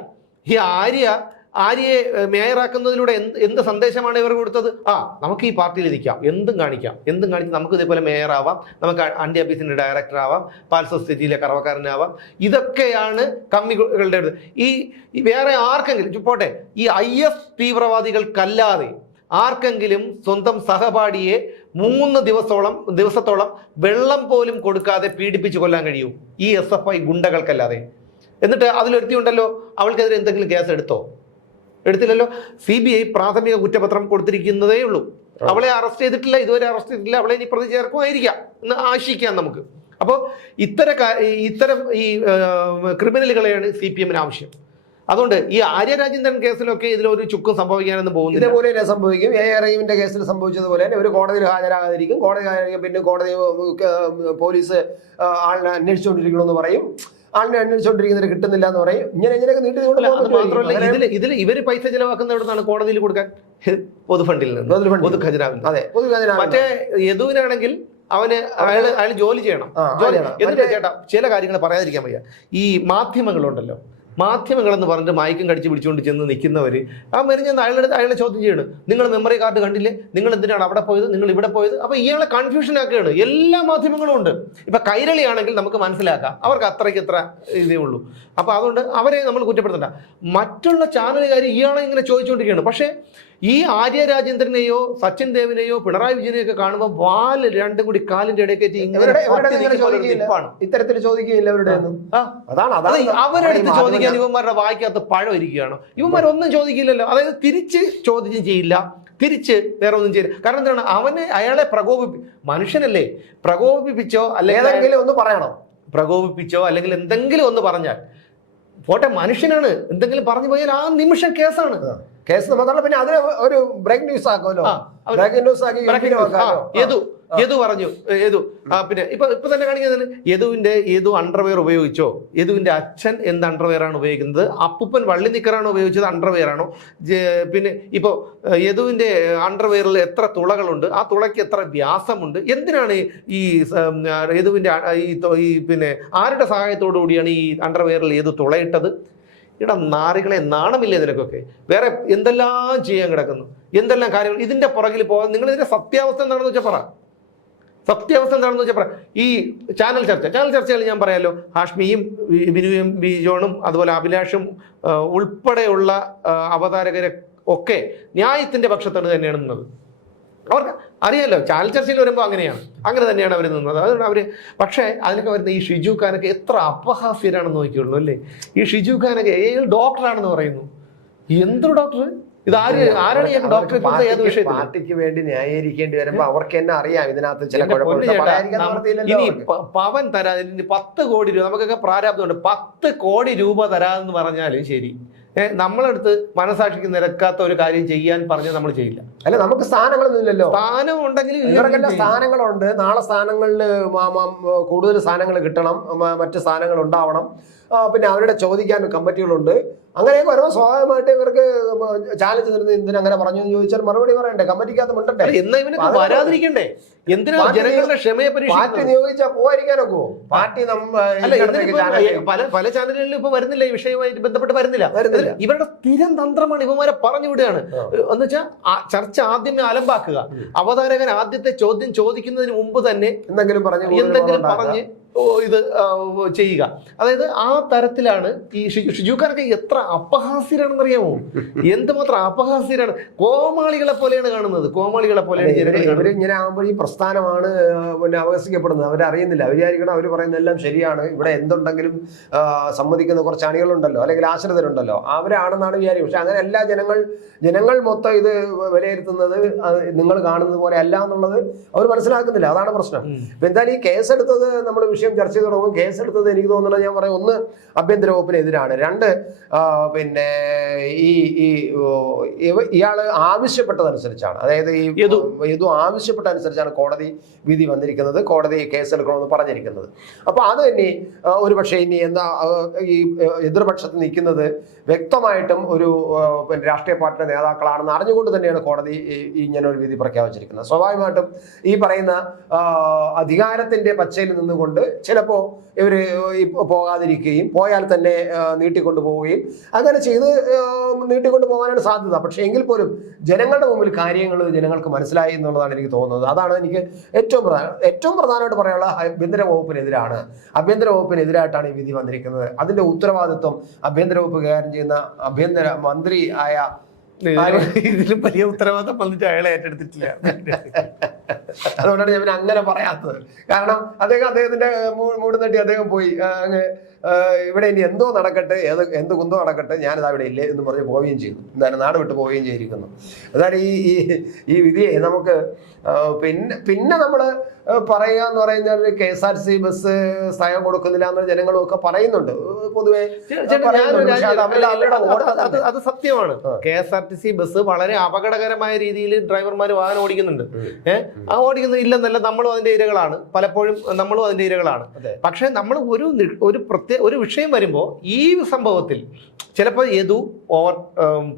ഈ ആര്യ ആര്യയെ മേയറാക്കുന്നതിലൂടെ എന്ത് എന്ത് സന്ദേശമാണ് ഇവർ കൊടുത്തത്? ആ നമുക്ക് ഈ പാർട്ടിയിൽ ഇരിക്കാം. എന്തും കാണിക്കാം. എന്തും കാണിച്ച് നമുക്ക് ഇതേപോലെ മേയറാവാം. നമുക്ക് അണ്ടി ഓഫീസിന്റെ ഡയറക്ടർ ആവാം പാൽസോ സിറ്റിയിലെ കറവക്കാരനാവാം. ഇതൊക്കെയാണ് കമ്മികളുടെ ഈ വേറെ ആർക്കെങ്കിലും പോട്ടെ ഈ ഐ എസ് തീവ്രവാദികൾക്കല്ലാതെ ആർക്കെങ്കിലും സ്വന്തം സഹപാഠിയെ മൂന്ന് ദിവസത്തോളം ദിവസത്തോളം വെള്ളം പോലും കൊടുക്കാതെ പീഡിപ്പിച്ച് കൊല്ലാൻ കഴിയൂ? ഈ എസ് എഫ് ഐ ഗുണ്ടകൾക്കല്ലാതെ. എന്നിട്ട് അതിലൊരുത്തി ഉണ്ടല്ലോ അവൾക്കെതിരെ എന്തെങ്കിലും കേസ് എടുത്തോ എടുത്തില്ലല്ലോ. സി ബി ഐ പ്രാഥമിക കുറ്റപത്രം കൊടുത്തിരിക്കുന്നതേ ഉള്ളൂ. അവളെ അറസ്റ്റ് ചെയ്തിട്ടില്ല ഇതുവരെ അറസ്റ്റ് ചെയ്തിട്ടില്ല അവളെ ഇനി പ്രതി ചേർക്കുമായിരിക്കാം എന്ന് ആശിക്കാം നമുക്ക്. അപ്പോൾ ഇത്തരം ഇത്തരം ഈ ക്രിമിനലുകളെയാണ് സി പി എമ്മിന് ആവശ്യം. അതുകൊണ്ട് ഈ ആര്യ രാജേന്ദ്രൻ കേസിലൊക്കെ ഇതിലൊരു ചുക്കും സംഭവിക്കാനൊന്നും പോകുന്നു ഇതേപോലെ തന്നെ സംഭവിക്കും. എ. റഹീമിന്റെ കേസിൽ സംഭവിച്ചതുപോലെ തന്നെ ഒരു കോടതിയിൽ ഹാജരാകാതിരിക്കും. കോടതി ഹാജരാകും പിന്നെ കോടതി പോലീസ് ആളിനെ അന്വേഷിച്ചുകൊണ്ടിരിക്കണമെന്ന് പറയും. ആളിനെ അന്വേഷിച്ചോണ്ടിരിക്കുന്നത് കിട്ടുന്നില്ല എന്ന് പറയും. ഇങ്ങനെ ഇങ്ങനെയൊക്കെ നീട്ടി ഇതിൽ ഇതിൽ ഇവർ പൈസ ചിലവാക്കുന്ന എവിടെ നിന്നാണ് കോടതിയിൽ കൊടുക്കാൻ? പൊതുഫണ്ടിൽ നിന്ന്. പൊതു ഖജനാവിൽ അതെ പൊതു ഖജനാവ് മറ്റേ യദുവിനാണെങ്കിൽ അവന് അയാൾ അയാൾ ജോലി ചെയ്യണം. എന്നിട്ട് ചേട്ടാ? ചില കാര്യങ്ങൾ പറയാതിരിക്കാൻ വയ്യ. ഈ മാധ്യമങ്ങളുണ്ടല്ലോ. മാധ്യമങ്ങളെന്ന് പറഞ്ഞിട്ട് മയക്കും കടിച്ച് പിടിച്ചുകൊണ്ട് ചെന്ന് നിൽക്കുന്നവർ ആ മെരിഞ്ഞെന്ന് അയാളുടെ അയാളെ ചോദ്യം ചെയ്യണം. നിങ്ങൾ മെമ്മറി കാർഡ് കണ്ടില്ലേ? നിങ്ങൾ എന്തിനാണ് അവിടെ പോയത്? നിങ്ങൾ ഇവിടെ പോയത്? അപ്പോൾ ഇയാളെ കൺഫ്യൂഷൻ ആക്കുകയാണ്. എല്ലാ മാധ്യമങ്ങളും ഉണ്ട്. ഇപ്പം കൈരളിയാണെങ്കിൽ നമുക്ക് മനസ്സിലാക്കാം. അവർക്ക് അത്രയ്ക്ക് എത്ര ഇതേ ഉള്ളൂ. അപ്പോൾ അതുകൊണ്ട് അവരെ നമ്മൾ കുറ്റപ്പെടുത്തണ്ട. മറ്റുള്ള ചാനലുകാർ ഇയാളെ ഇങ്ങനെ ചോദിച്ചുകൊണ്ടിരിക്കുകയാണ്. പക്ഷേ ഈ ആര്യ രാജേന്ദ്രനെയോ സച്ചിൻ ദേവിനെയോ പിണറായി വിജയനെയോ ഒക്കെ കാണുമ്പോൾ വാൽ രണ്ടും കൂടി കാലിന്റെ ഇടയ്ക്കേറ്റ്. ഇത്തരത്തിൽ ചോദിക്കുകയില്ല അവരുടെ അതാണ് അത് അതാണ് അവരെടുത്ത് ചോദിക്കാൻ ഇവന്മാരുടെ വായിക്കാത്ത പഴം ഇരിക്കുകയാണ്. ഇവന്മാരൊന്നും ചോദിക്കില്ലല്ലോ. അതായത് തിരിച്ച് ചോദ്യം ചെയ്യില്ല. തിരിച്ച് വേറെ ഒന്നും ചെയ്യില്ല. കാരണം എന്താണ്? അവനെ അയാളെ പ്രകോപിപ്പി മനുഷ്യനല്ലേ? പ്രകോപിപ്പിച്ചോ അല്ലെങ്കിൽ ഏതെങ്കിലും ഒന്ന് പറയണോ. പ്രകോപിപ്പിച്ചോ അല്ലെങ്കിൽ എന്തെങ്കിലും ഒന്ന് പറഞ്ഞാൽ. പോട്ടെ മനുഷ്യനാണ്. എന്തെങ്കിലും പറഞ്ഞു പോയാൽ ആ നിമിഷം കേസാണ്. കേസ് മാത്രമല്ല പിന്നെ അതിന് ഒരു ബ്രേക്ക് ന്യൂസ് ആക്കുമല്ലോ. ബ്രേക്ക് ന്യൂസ് ആക്കി. യദു പറഞ്ഞു യദു. ആ, പിന്നെ ഇപ്പൊ ഇപ്പൊ തന്നെ കാണിക്കുന്നത് യദുവിന്റെ യദു അണ്ടർവെയർ ഉപയോഗിച്ചോ? യദുവിന്റെ അച്ഛൻ എന്ത് അണ്ടർവെയർ ആണ് ഉപയോഗിക്കുന്നത്? അപ്പൂപ്പൻ വള്ളി നിക്കറാണ് ഉപയോഗിച്ചത് അണ്ടർവെയർ ആണോ? പിന്നെ ഇപ്പോ യദുവിന്റെ അണ്ടർവെയറിൽ എത്ര തുളകളുണ്ട്? ആ തുളയ്ക്ക് എത്ര വ്യാസമുണ്ട്? എന്തിനാണ് ഈ- യദുവിന്റെ ഈ ഈ പിന്നെ ആരുടെ സഹായത്തോടു കൂടിയാണ് ഈ അണ്ടർവെയറിൽ യദു തുളയിട്ടത്? ഇടാ നാറികളെ നാണമില്ലേ നിനക്കൊക്കെ? വേറെ എന്തെല്ലാം ചെയ്യാൻ കിടക്കുന്നു? എന്തെല്ലാം കാര്യങ്ങൾ? ഇതിന്റെ പുറകിൽ പോകാൻ നിങ്ങൾ ഇതിന്റെ സത്യാവസ്ഥ എന്താണെന്ന് വെച്ചാൽ പറ. സത്യാവസ്ഥ എന്താണെന്ന് വെച്ചാൽ പറ. ഈ ചാനൽ ചർച്ച ചാനൽ ചർച്ചകൾ ഞാൻ പറയാമല്ലോ ഹാഷ്മിയും വി- ബിജോണും അതുപോലെ അഭിലാഷും ഉൾപ്പെടെയുള്ള അവതാരകരെ ഒക്കെ ന്യായത്തിന്റെ പക്ഷത്താണ് തന്നെയാണ് നിന്നത്. അവർക്ക് അറിയാലോ ചാനൽ ചർച്ചയിൽ വരുമ്പോൾ അങ്ങനെയാണ്. അങ്ങനെ തന്നെയാണ് അവർ നിന്നത്. അതുകൊണ്ട് അവർ പക്ഷേ അതിനൊക്കെ വരുന്ന ഈ ഷിജു ഖാനൊക്കെ എത്ര അപഹാസ്യരാണെന്ന് നോക്കിയുള്ളൂ അല്ലേ? ഈ ഷിജു ഖാനൊക്കെ ഏത് ഡോക്ടറാണെന്ന് പറയുന്നു? എന്തൊരു ഡോക്ടർ? ഇത് ആര് ആരാണ് ഈ ഡോക്ടർ ഡോക്ടറെ ഏത് വിഷയത്തിൽ പാർട്ടിക്ക് വേണ്ടി ന്യായീകരിക്കേണ്ടി വരുമ്പോ അവർക്ക് തന്നെ അറിയാം. ഇതിനകത്ത് ചില ഇനി പവൻ തരാ പത്ത് കോടി രൂപ നമുക്കൊക്കെ പ്രാരാബ്ദമുണ്ട്. പത്ത് കോടി രൂപ തരാമെന്ന് പറഞ്ഞാലും ശരി. നമ്മളടുത്ത് മനസാക്ഷിക്ക് നിരക്കാത്ത ഒരു കാര്യം ചെയ്യാൻ പറഞ്ഞ് നമ്മൾ ചെയ്യില്ല. അല്ല നമുക്ക് സ്ഥാനങ്ങളൊന്നും ഇല്ലല്ലോ. സ്ഥാനം ഉണ്ടെങ്കിൽ ഇവർക്കെല്ലാം സ്ഥാനങ്ങളുണ്ട്. നാളെ സ്ഥാനങ്ങളിൽ കൂടുതൽ സ്ഥാനങ്ങൾ കിട്ടണം. മറ്റ് സ്ഥാനങ്ങൾ ഉണ്ടാവണം. പിന്നെ അവരുടെ ചോദിക്കാൻ കമ്മിറ്റികളുണ്ട്. അങ്ങനെയൊക്കെ വരുമ്പോൾ സ്വാഭാവികമായിട്ട് ഇവർക്ക് ചാലഞ്ച് തരുന്നത് എന്തിനങ്ങനെ പറഞ്ഞു എന്ന് ചോദിച്ചാൽ മറുപടി പറയണ്ടേ? കമ്മിറ്റിക്കകത്ത് മിണ്ടട്ടെ എന്നാ ഇവനൊക്കെ അത് വരാതിരിക്കണ്ടേ? എന്തിനാ പാർട്ടി ജനങ്ങളുടെ ക്ഷമയെ പാർട്ടി നിയോഗിച്ചാൽ പോകാതിരിക്കാനൊക്കെ പാർട്ടി പല പല ചാനലുകളിലും ഇപ്പൊ വരുന്നില്ല ഈ വിഷയവുമായിട്ട് ബന്ധപ്പെട്ട് വരുന്നില്ല. ഇവരുടെ സ്ഥിരം തന്ത്രമാണ് ഇവന്മാരെ പറഞ്ഞു വിടുകയാണ്. എന്ന് വെച്ചാൽ ചർച്ച ആദ്യമേ അലമ്പാക്കുക അവതാരകൻ ആദ്യത്തെ ചോദ്യം ചോദിക്കുന്നതിന് മുമ്പ് തന്നെ എന്തെങ്കിലും പറഞ്ഞു എന്തെങ്കിലും പറഞ്ഞ് ഇത് ചെയ്യുക. അതായത് ആ തരത്തിലാണ് ഈ ഷിജു ഷിജുക്കാരൊക്കെ എത്ര അപഹാസ്യരാണെന്നറിയാമോ? എന്തുമാത്രം അപഹാസ്യരാണ്? കോമാളികളെ പോലെയാണ് കാണുന്നത്. കോമാളികളെ പോലെയാണ് ഇവർ ഇങ്ങനെ ആകുമ്പോൾ ഈ പ്രസ്ഥാനമാണ് പിന്നെ അവകാശിക്കപ്പെടുന്നത്. അവരറിയുന്നില്ല. അവർ വിചാരിക്കണം അവർ പറയുന്നതെല്ലാം ശരിയാണ്. ഇവിടെ എന്തുണ്ടെങ്കിലും സമ്മതിക്കുന്ന കുറച്ച് അണികളുണ്ടല്ലോ അല്ലെങ്കിൽ ആശ്രിതരുണ്ടല്ലോ. അവരാണെന്നാണ് വിചാരിക്കും പക്ഷെ അങ്ങനെ എല്ലാ ജനങ്ങൾ ജനങ്ങൾ മൊത്തം ഇത് വിലയിരുത്തുന്നത് നിങ്ങൾ കാണുന്നത് പോലെ അല്ല എന്നുള്ളത് അവർ മനസ്സിലാക്കുന്നില്ല. അതാണ് പ്രശ്നം. എന്തായാലും ഈ കേസെടുത്തത് നമ്മൾ വിഷയം ചർച്ച ചെയ്ത് തുടങ്ങും. കേസെടുത്തത് എനിക്ക് തോന്നുന്നത് ഞാൻ പറയാം ഒന്ന് ആഭ്യന്തര വകുപ്പിനെതിരാണ് രണ്ട് പിന്നെ ഈ ഈ ഇയാൾ ആവശ്യപ്പെട്ടതനുസരിച്ചാണ്. അതായത് ഈ യദു. ആവശ്യപ്പെട്ട അനുസരിച്ചാണ് കോടതി വിധി വന്നിരിക്കുന്നത് കോടതി കേസെടുക്കണമെന്ന് പറഞ്ഞിരിക്കുന്നത്. അപ്പൊ അത് ഇനി ഒരുപക്ഷെ ഒരു പക്ഷേ ഇനി എന്താ ഈ എതിർപക്ഷത്ത് നിൽക്കുന്നത് വ്യക്തമായിട്ടും ഒരു പിന്നെ രാഷ്ട്രീയ പാർട്ടിയുടെ നേതാക്കളാണെന്ന് അറിഞ്ഞുകൊണ്ട് തന്നെയാണ് കോടതി ഇങ്ങനെ ഒരു വിധി പ്രഖ്യാപിച്ചിരിക്കുന്നത്. സ്വാഭാവികമായിട്ടും ഈ പറയുന്ന അധികാരത്തിന്റെ പച്ചയിൽ നിന്നുകൊണ്ട് ചിലപ്പോ ഇവർ പോകാതിരിക്കുകയും പോയാൽ തന്നെ നീട്ടിക്കൊണ്ടു പോവുകയും അങ്ങനെ ചെയ്ത് നീട്ടിക്കൊണ്ടു പോകാനാണ് സാധ്യത. പക്ഷേ എങ്കിൽ പോലും ജനങ്ങളുടെ മുമ്പിൽ കാര്യങ്ങൾ ജനങ്ങൾക്ക് മനസ്സിലായി എന്നുള്ളതാണ് എനിക്ക് തോന്നുന്നത്. അതാണ് എനിക്ക് ഏറ്റവും പ്രധാന ഏറ്റവും പ്രധാനമായിട്ട് പറയാനുള്ള ആഭ്യന്തര വകുപ്പിനെതിരാണ്. ആഭ്യന്തര വകുപ്പിനെതിരായിട്ടാണ് ഈ വിധി വന്നിരിക്കുന്നത്. അതിന്റെ ഉത്തരവാദിത്വം ആഭ്യന്തര വകുപ്പ് കൈകാര്യം ചെയ്യുന്ന ആഭ്യന്തര മന്ത്രി ആയ ഇതിലും വലിയ ഉത്തരവാദിത്വം വന്നിട്ട് അയാളെ ഏറ്റെടുത്തിട്ടില്ല. അതുകൊണ്ടാണ് ഞാൻ അങ്ങനെ പറയാത്തത്. കാരണം അദ്ദേഹം അദ്ദേഹത്തിന്റെ മൂട് അദ്ദേഹം പോയി. അങ്ങ് ഇവിടെ ഇനി എന്തോ നടക്കട്ടെ ഏത് എന്ത് കുന്തോ നടക്കട്ടെ ഞാനിത് അവിടെ ഇല്ലേ എന്ന് പറഞ്ഞ് പോവുകയും ചെയ്തു. എന്തായാലും നാട് വിട്ട് പോവുകയും ചെയ്തിരിക്കുന്നു. അതാണ് ഈ ഈ ഈ വിധിയെ നമുക്ക് പിന്നെ പിന്നെ നമ്മൾ പറയുക എന്ന് പറയുന്നത് K S R C bus സ്ഥലം കൊടുക്കുന്നില്ല എന്ന് ജനങ്ങളും ഒക്കെ പറയുന്നുണ്ട്. പൊതുവെ അത് സത്യമാണ്. K S R T C bus വളരെ അപകടകരമായ രീതിയിൽ ഡ്രൈവർമാർ വാഹനം ഓടിക്കുന്നുണ്ട്. ഏഹ് ആ ഓടിക്കുന്നത് ഇല്ലെന്നല്ല നമ്മളും അതിന്റെ ഇരകളാണ്. പലപ്പോഴും നമ്മളും അതിന്റെ ഇരകളാണ്. പക്ഷെ നമ്മൾ ഒരു ഒരു പ്രത്യേക ഒരു വിഷയം വരുമ്പോൾ ഈ സംഭവത്തിൽ ചിലപ്പോൾ ഏതു ഓവർ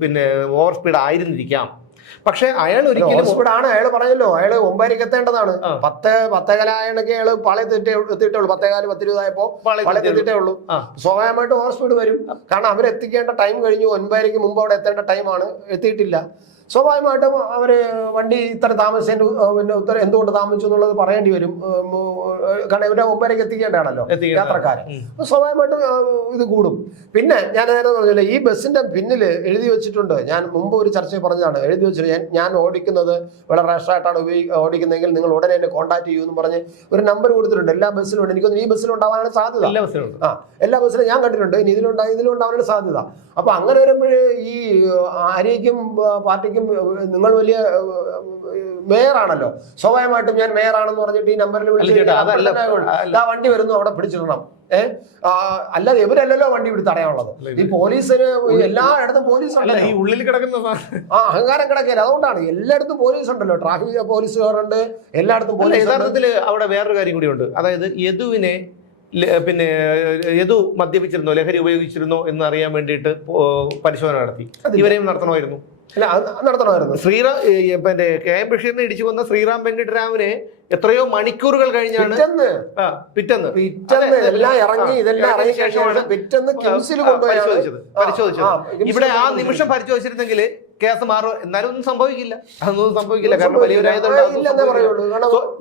പിന്നെ ഓവർ സ്പീഡ് ആയിരുന്നിരിക്കാം. പക്ഷെ അയാൾ ഒരിക്കലും സ്പീഡാണ് അയാൾ പറഞ്ഞല്ലോ. അയാൾ ഒമ്പതരക്ക് എത്തേണ്ടതാണ് പത്ത് പത്തേകാല അയാളൊക്കെ അയാൾ പാളയത്ത് എത്തി- എത്തിയിട്ടേ ഉള്ളൂ. പത്തേകാൽ പത്തിരുപതായപ്പോ പാളയത്ത് എത്തിയിട്ടേ ഉള്ളൂ. സ്വാഭാവികമായിട്ട് ഓവർ സ്പീഡ് വരും. കാരണം അവരെത്തിക്കേണ്ട ടൈം കഴിഞ്ഞു. ഒൻപതരയ്ക്ക് മുമ്പ് അവിടെ എത്തേണ്ട ടൈമാണ്. എത്തിയിട്ടില്ല. സ്വാഭാവികമായിട്ടും അവർ വണ്ടി ഇത്ര താമസിച്ചതിന്റെ ഉ- പിന്നെ ഉത്തരം എന്തുകൊണ്ട് താമസിച്ചു എന്നുള്ളത് പറയേണ്ടി വരും. കാരണം ഇവരുടെ ഒമ്പതരക്ക് എത്തിക്കേണ്ടതാണല്ലോ എത്തിക്കേണ്ട- യാത്രക്കാരെ. അപ്പൊ സ്വാഭാവികമായിട്ടും ഇത് കൂടും. പിന്നെ ഞാൻ നേരത്തെ പറഞ്ഞില്ല ഈ ബസ്സിന്റെ പിന്നിൽ എഴുതി വെച്ചിട്ടുണ്ട്. ഞാൻ മുമ്പ് ഒരു ചർച്ചയിൽ പറഞ്ഞതാണ്. എഴുതി വെച്ചിട്ട് ഞാൻ ഓടിക്കുന്നത് വളരെ റാഷായിട്ടാണ് ഉപയോഗി ഓടിക്കുന്നതെങ്കിൽ നിങ്ങൾ ഉടനെ എന്നെ കോൺടാക്ട് ചെയ്യൂ എന്ന് പറഞ്ഞ് ഒരു നമ്പർ കൊടുത്തിട്ടുണ്ട്. എല്ലാ ബസ്സിലും ഉണ്ട്. എനിക്കൊന്നും ഈ ബസ്സിലും ഉണ്ടാവാനാണ് സാധ്യത. എല്ലാ ബസ്സിലും ആ എല്ലാ ബസ്സിലും ഞാൻ കണ്ടിട്ടുണ്ട്. ഇനി ഇതിലുണ്ടാ ഇതിലുണ്ടാവാനാണ് സാധ്യത. അപ്പൊ അങ്ങനെ വരുമ്പോൾ ഈ ആര്യയ്ക്കും ആ, പാർട്ടിക്കും നിങ്ങൾ വലിയ മേയറാണല്ലോ. സ്വാഭാവികമായിട്ടും ഞാൻ മേയറാണെന്ന് പറഞ്ഞിട്ട് ഈ നമ്പറിൽ വിളിച്ചിട്ട് ചേട്ടാ, ആ വണ്ടി വരുന്നു അവിടെ പിടിച്ചിടണം ഏഹ് അല്ലാതെ ഇവരല്ലല്ലോ വണ്ടി ഇവിടെ തടയാനുള്ളത് ഈ പോലീസിന് എല്ലായിടത്തും പോലീസ് ഈ ഉള്ളിൽ കിടക്കുന്ന ആ അഹങ്കാരം കിടക്കില്ല അതുകൊണ്ടാണ് എല്ലായിടത്തും പോലീസ് ഉണ്ടല്ലോ. ട്രാഫിക് പോലീസുകാരുണ്ട് എല്ലായിടത്തും പോലീസ്. യഥാർത്ഥത്തിൽ അവിടെ വേറൊരു കാര്യം കൂടിയുണ്ട് അതായത് യദുവിനെ പിന്നെ യദു മദ്യപിച്ചിരുന്നോ ലഹരി ഉപയോഗിച്ചിരുന്നോ എന്ന് അറിയാൻ വേണ്ടിയിട്ട് പരിശോധന നടത്തി. ഇവരെയും നടത്തണമായിരുന്നു. അല്ല നടത്തണമായിരുന്നു. ശ്രീറാം പിന്നെ കെ എം ബഷീറിനെ ഇടിച്ചു കൊന്ന ശ്രീറാം വെങ്കിട്ടരാമനെ എത്രയോ മണിക്കൂറുകൾ കഴിഞ്ഞാണ് പിറ്റന്ന്. പിറ്റന്ന്. പിറ്റന്ന് എല്ലാം ഇറങ്ങി ഇതെല്ലാം ഇറങ്ങിയ ശേഷമാണ് പിറ്റന്ന് കിംസിൽ പരിശോധിച്ചത് പരിശോധിച്ചത്. ഇവിടെ ആ നിമിഷം പരിശോധിച്ചിരുന്നെങ്കിൽ കേസ് മാറും. എന്നാലും ഒന്നും സംഭവിക്കില്ല. അതൊന്നും സംഭവിക്കില്ല. കാരണം വലിയ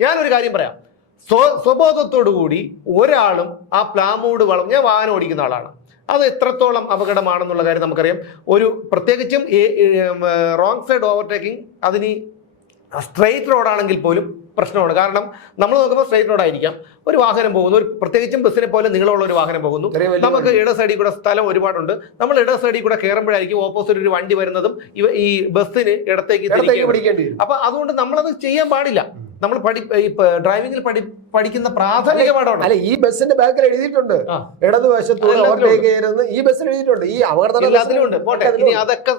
ഞാനൊരു കാര്യം പറയാം. സ്വ സ്വബോധത്തോടു കൂടി ഒരാളും ആ പ്ലാമൂട് വളം ഞാൻ വാഹനം ഓടിക്കുന്ന ആളാണ്. അത് എത്രത്തോളം അപകടമാണെന്നുള്ള കാര്യം നമുക്കറിയാം. ഒരു പ്രത്യേകിച്ചും റോങ് സൈഡ് ഓവർടേക്കിംഗ് അതിന് സ്ട്രെയിറ്റ് റോഡാണെങ്കിൽ പോലും പ്രശ്നമാണ്. കാരണം നമ്മൾ നോക്കുമ്പോൾ സ്ട്രെയിറ്റ് റോഡായിരിക്കാം ഒരു വാഹനം പോകുന്നു. ഒരു പ്രത്യേകിച്ചും ബസ്സിനെ പോലെ നീളമുള്ള ഒരു വാഹനം പോകുന്നു. നമുക്ക് ഇട സൈഡിൽ കൂടെ സ്ഥലം ഒരുപാടുണ്ട്. നമ്മൾ ഇട സൈഡിൽ കൂടെ കയറുമ്പോഴായിരിക്കും ഓപ്പോസിറ്റ് ഒരു വണ്ടി വരുന്നതും ഈ ബസ്സിന് ഇടത്തേക്ക് അപ്പൊ അതുകൊണ്ട് നമ്മളത് ചെയ്യാൻ പാടില്ല. നമ്മൾ പഠി ഡ്രൈവിംഗിൽ പഠി പഠിക്കുന്ന പ്രാഥമിക പാഠമാണ്? അല്ല ഈ ബസ്സിന്റെ ബാക്കിൽ എഴുതിയിട്ടുണ്ട്. ഇടതുവശത്ത് ഓവർടേക്ക് ഈ ബസ്സിൽ എഴുതിയിട്ടുണ്ട്. ഈ അപകടത്തിലുണ്ട് പോട്ടെ ഇനി അതൊക്കെ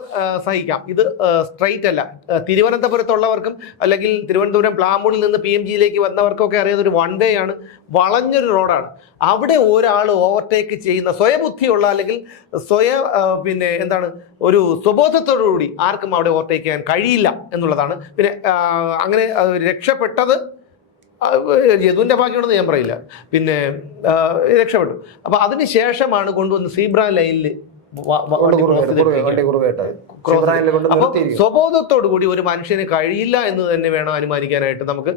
സഹിക്കാം. ഇത് സ്ട്രൈറ്റ് അല്ല. തിരുവനന്തപുരത്തുള്ളവർക്കും അല്ലെങ്കിൽ തിരുവനന്തപുരം പ്ലാമൂടിൽ നിന്ന് പി എം ജിയിലേക്ക് വന്നവർക്കൊക്കെ അറിയാവുന്ന ഒരു വൺ വേ ആണ്. വളഞ്ഞൊരു റോഡാണ് അവിടെ ഒരാൾ ഓവർടേക്ക് ചെയ്യുന്ന സ്വയബുദ്ധിയുള്ള അല്ലെങ്കിൽ സ്വയ പിന്നെ എന്താണ് ഒരു സ്വബോധത്തോടുകൂടി ആർക്കും അവിടെ ഓവർടേക്ക് ചെയ്യാൻ കഴിയില്ല എന്നുള്ളതാണ്. പിന്നെ അങ്ങനെ ആ, രക്ഷപ്പെട്ടത് യദുവിന്റെ ഭാഗ്യമാണെന്ന് ഞാൻ പറയില്ല. പിന്നെ രക്ഷപ്പെട്ടു. അപ്പോൾ അതിന് ശേഷമാണ് കൊണ്ടുവന്ന് സീബ്ര ലൈനിൽ. സ്വബോധത്തോടു കൂടി ഒരു മനുഷ്യന് കഴിയില്ല എന്ന് തന്നെ വേണം അനുമാനിക്കാനായിട്ട് നമുക്ക്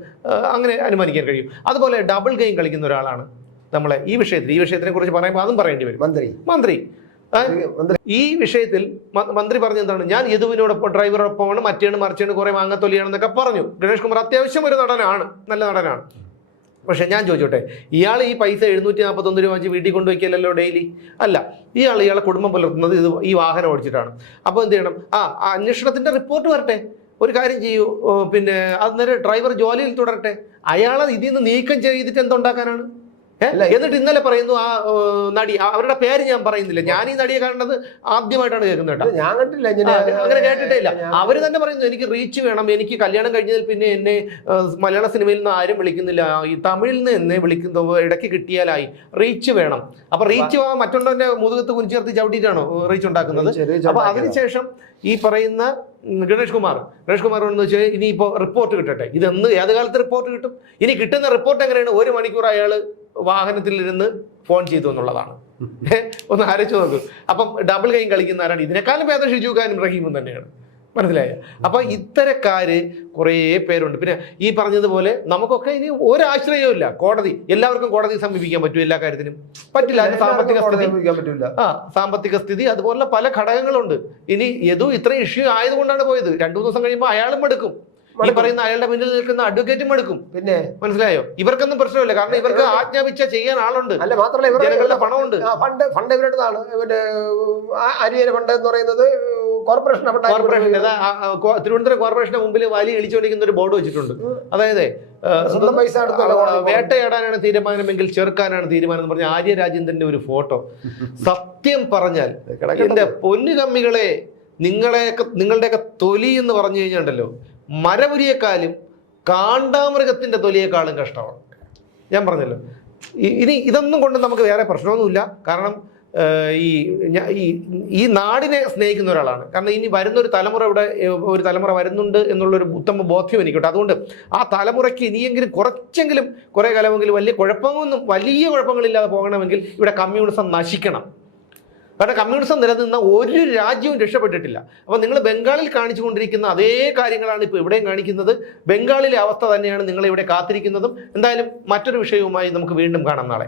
അങ്ങനെ അനുമാനിക്കാൻ കഴിയും. അതുപോലെ ഡബിൾ ഗെയിം കളിക്കുന്ന ഒരാളാണ് നമ്മളെ ഈ വിഷയത്തിൽ. ഈ വിഷയത്തിനെ കുറിച്ച് പറയുമ്പോൾ അതും പറയേണ്ടി വരും. മന്ത്രി. മന്ത്രി. ഈ വിഷയത്തിൽ മന്ത്രി പറഞ്ഞ എന്താണ്? ഞാൻ യദുവിനോടൊപ്പം ഡ്രൈവറൊപ്പമാണ് മറ്റേണ് മറിച്ചാണ് കുറെ മാങ്ങത്തൊലിയാണെന്നൊക്കെ പറഞ്ഞു. ഗണേഷ് കുമാർ അത്യാവശ്യം ഒരു നടനാണ് നല്ല നടനാണ്. പക്ഷെ ഞാൻ ചോദിച്ചോട്ടെ ഇയാൾ ഈ പൈസ എഴുന്നൂറ്റി നാൽപ്പത്തൊന്ന് രൂപ വെച്ച് വീട്ടിൽ കൊണ്ടുപോയിക്കല്ലോ ഡെയിലി? അല്ല ഇയാൾ ഇയാളെ കുടുംബം പുലർത്തുന്നത് ഇത് ഈ വാഹനം ഓടിച്ചിട്ടാണ്. അപ്പോൾ എന്ത് ചെയ്യണം? ആ അന്വേഷണത്തിന്റെ റിപ്പോർട്ട് വരട്ടെ. ഒരു കാര്യം ചെയ്യൂ പിന്നെ അന്നേരം ഡ്രൈവർ ജോലിയിൽ തുടരട്ടെ. അയാളെ ഇതിൽ നിന്ന് നീക്കം ചെയ്തിട്ട് എന്തുണ്ടാക്കാനാണ്? എന്നിട്ട് ഇന്നലെ പറയുന്നു ആ നടി അവരുടെ പേര് ഞാൻ പറയുന്നില്ല. ഞാൻ ഈ നടിയെ കാണുന്നത് ആദ്യമായിട്ടാണ് കേൾക്കുന്നത് കേട്ടോ. ഞാൻ കണ്ടില്ല അങ്ങനെ കേട്ടിട്ടേ ഇല്ല. അവർ തന്നെ പറയുന്നു എനിക്ക് റീച്ച് വേണം എനിക്ക് കല്യാണം കഴിഞ്ഞതിൽ പിന്നെ എന്നെ മലയാള സിനിമയിൽ നിന്ന് ആരും വിളിക്കുന്നില്ല. ഈ തമിഴിൽ നിന്ന് എന്നെ വിളിക്കുന്നു ഇടയ്ക്ക് കിട്ടിയാലായി. റീച്ച് വേണം. അപ്പൊ റീച്ച് മറ്റുള്ളവന്റെ മുതുകത്ത് കുഞ്ചേർത്ത് ചവിട്ടിയിട്ടാണോ റീച്ച് ഉണ്ടാക്കുന്നത്? അപ്പൊ. അതിനുശേഷം ഈ പറയുന്ന ഗണേഷ് കുമാർ ഗണേഷ് കുമാർ എന്ന് വെച്ചാൽ ഇനിയിപ്പോ റിപ്പോർട്ട് കിട്ടട്ടെ. ഇതെന്ന് ഏത് കാലത്ത് റിപ്പോർട്ട് കിട്ടും? ഇനി കിട്ടുന്ന റിപ്പോർട്ട് എങ്ങനെയാണ്? ഒരു മണിക്കൂർ അയാൾ വാഹനത്തിലിരുന്ന് ഫോൺ ചെയ്തു എന്നുള്ളതാണ്. ഒന്ന് ആലോചിച്ച് നോക്കൂ. അപ്പം ഡബിൾ ഗെയിം കളിക്കുന്ന ആരാണ്? ഇതിനേക്കാളും ഭേദം ഷിജുഖാനും റഹീമും തന്നെയാണ്. മനസ്സിലായ? അപ്പൊ ഇത്തരക്കാര് കുറേ പേരുണ്ട്. പിന്നെ ഈ പറഞ്ഞതുപോലെ നമുക്കൊക്കെ ഇനി ഒരാശ്രയവും ഇല്ല കോടതി. എല്ലാവർക്കും കോടതി സമീപിക്കാൻ പറ്റും എല്ലാ കാര്യത്തിനും. പറ്റില്ല. അതിന് സാമ്പത്തിക സ്ഥിതി. ആ സാമ്പത്തിക സ്ഥിതി. അതുപോലുള്ള പല ഘടകങ്ങളുണ്ട്. ഇനി ഏതോ ഇത്രയും ഇഷ്യൂ ആയതുകൊണ്ടാണ് പോയത്. രണ്ടു ദിവസം കഴിയുമ്പോൾ അയാളും എടുക്കും. ഈ പറയുന്ന അയാളുടെ മുന്നിൽ നിൽക്കുന്ന അഡ്വക്കേറ്റും എടുക്കും പിന്നെ മനസ്സിലായോ? ഇവർക്കൊന്നും പ്രശ്നമില്ല. കാരണം ഇവർക്ക് ആജ്ഞാപിച്ച ചെയ്യാൻ ആളുണ്ട്. അല്ല മാത്രമല്ല ഇവരുടെ പണമുണ്ട്. ഫണ്ട് ഫണ്ട് ഇവരുടേതാണ്. ഇവന്റെ അരിയന ഫണ്ട് എന്ന് പറയുന്നത് കോർപ്പറേഷൻ കോർപ്പറേഷൻ തിരുവനന്തപുരം കോർപ്പറേഷന്റെ മുമ്പിൽ വലി എളിച്ചുകൊണ്ടിരിക്കുന്ന ഒരു ബോർഡ് വെച്ചിട്ടുണ്ട്. അതായത് സ്വന്തം പൈസ വേട്ടയാടാനാണ് തീരുമാനമെങ്കിൽ ചെറുക്കാനാണ് തീരുമാനം എന്ന് പറഞ്ഞ ആര്യ രാജേന്ദ്രന്റെ ഒരു ഫോട്ടോ. സത്യം പറഞ്ഞാൽ എന്റെ പൊന്നു കമ്മികളെ നിങ്ങളെയൊക്കെ നിങ്ങളുടെയൊക്കെ തൊലി എന്ന് പറഞ്ഞു കഴിഞ്ഞാണ്ടല്ലോ മരപുരിയെക്കാളും കാണ്ടാമൃഗത്തിന്റെ തൊലിയേക്കാളും കഷ്ടമാണ്. ഞാൻ പറഞ്ഞല്ലോ. ഇനി ഇതൊന്നും കൊണ്ട് നമുക്ക് വേറെ പ്രശ്നമൊന്നുമില്ല. കാരണം ഈ ഈ നാടിനെ സ്നേഹിക്കുന്ന ഒരാളാണ്. കാരണം ഇനി വരുന്നൊരു തലമുറ ഇവിടെ ഒരു തലമുറ വരുന്നുണ്ട് എന്നുള്ളൊരു ഉത്തമ ബോധ്യം എനിക്കുണ്ട്. അതുകൊണ്ട് ആ തലമുറയ്ക്ക് ഇനിയെങ്കിലും കുറച്ചെങ്കിലും കുറേ കാലമെങ്കിലും വലിയ കുഴപ്പമൊന്നും വലിയ കുഴപ്പങ്ങളില്ലാതെ പോകണമെങ്കിൽ ഇവിടെ കമ്മ്യൂണിസം നശിക്കണം. കാരണം കമ്മ്യൂണിസം നിലനിന്ന ഒരു രാജ്യവും രക്ഷപ്പെട്ടിട്ടില്ല. അപ്പോൾ നിങ്ങൾ ബംഗാളിൽ കാണിച്ചുകൊണ്ടിരിക്കുന്ന അതേ കാര്യങ്ങളാണ് ഇപ്പോൾ ഇവിടെയും കാണിക്കുന്നത്. ബംഗാളിലെ അവസ്ഥ തന്നെയാണ് നിങ്ങളിവിടെ കാത്തിരിക്കുന്നതും. എന്തായാലും മറ്റൊരു വിഷയവുമായി നമുക്ക് വീണ്ടും കാണാം നാളെ.